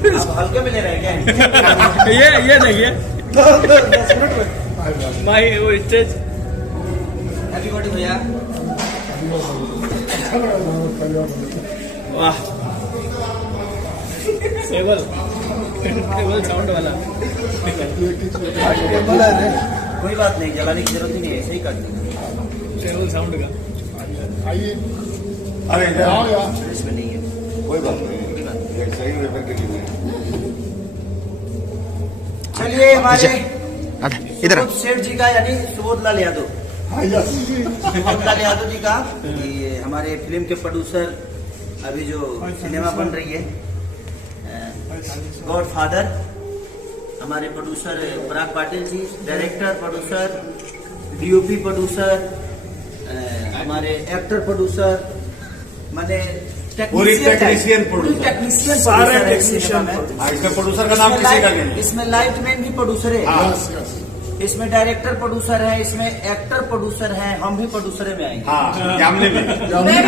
आप हल्के में ले रहे हैं क्या? ये देखिए माई वो स्टेज। हैप्पी बर्थडे भैया। वाह टेबल साउंड वाला। कोई बात नहीं, जलाने की जरूरत ही नहीं है, ऐसे ही काट देंगे। टेबल साउंड का आइए। अरे आओ यार, इसमें नहीं है कोई बात नहीं, ये सही वेपर के लिए। चलिए हमारे इधर सेठ जी का यानी सुबोधलाल यादव, सुबोधलाल यादव जी का, ये हमारे फिल्म के प्रोड्यूसर, अभी जो सिनेमा बन रही है गॉडफादर, हमारे प्रोड्यूसर पराग Patil ji, director producer, DOP producer, हमारे एक्टर प्रोड्यूसर, माने टेक्नीशियन टेक्नीशियन सारे प्रोड्यूसर है टेक्नीशियन। सिनेमा में। इसमें प्रोड्यूसर का नाम किसी का नहीं है। इसमें लाइटमैन भी प्रोड्यूसर है, इसमें डायरेक्टर प्रोड्यूसर है, इसमें एक्टर प्रोड्यूसर है, हम भी प्रोड्यूसर में आएंगे। हाँ, कैमरे में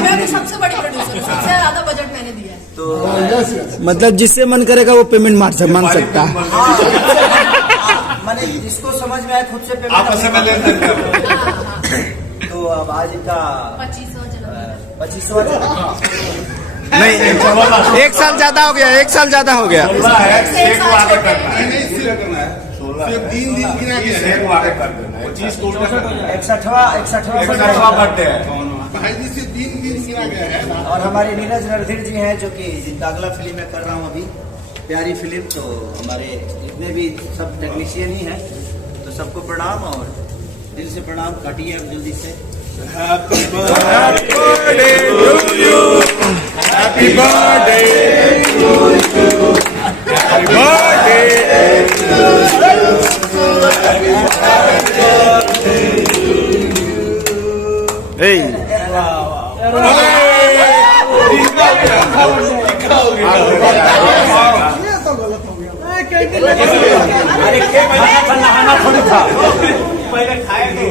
मैं भी सबसे बड़ी प्रोड्यूसर हूँ, सबसे ज्यादा बजट मैंने दिया है। तो मतलब जिससे मन करेगा वो पेमेंट मांग सकता है। मैंने जिसको समझ में आया खुद से आपस में लेन देन करो। तो अब आज इनका 25वां नहीं, एक साल ज्यादा हो गया, एक साल ज्यादा हो गया। 16 है, शेख को आगे करना है। 16 है, 3 दिन गिना गया, शेख को आगे कर देना है। 25 को उल्टा करना है। 61वां बर्थडे है। और हमारे नीरज रणधीर जी हैं, जो कि जिनका अगला फिल्म मैं कर रहा हूँ अभी, प्यारी फिल्म। तो हमारे जितने भी सब टेक्नीशियन ही हैं, तो सबको प्रणाम और दिल से प्रणाम। काटिए अब जल्दी से। Happy birthday to you, happy birthday to you, happy birthday अरे केक नहाना थोड़ी था, पहले खाए तो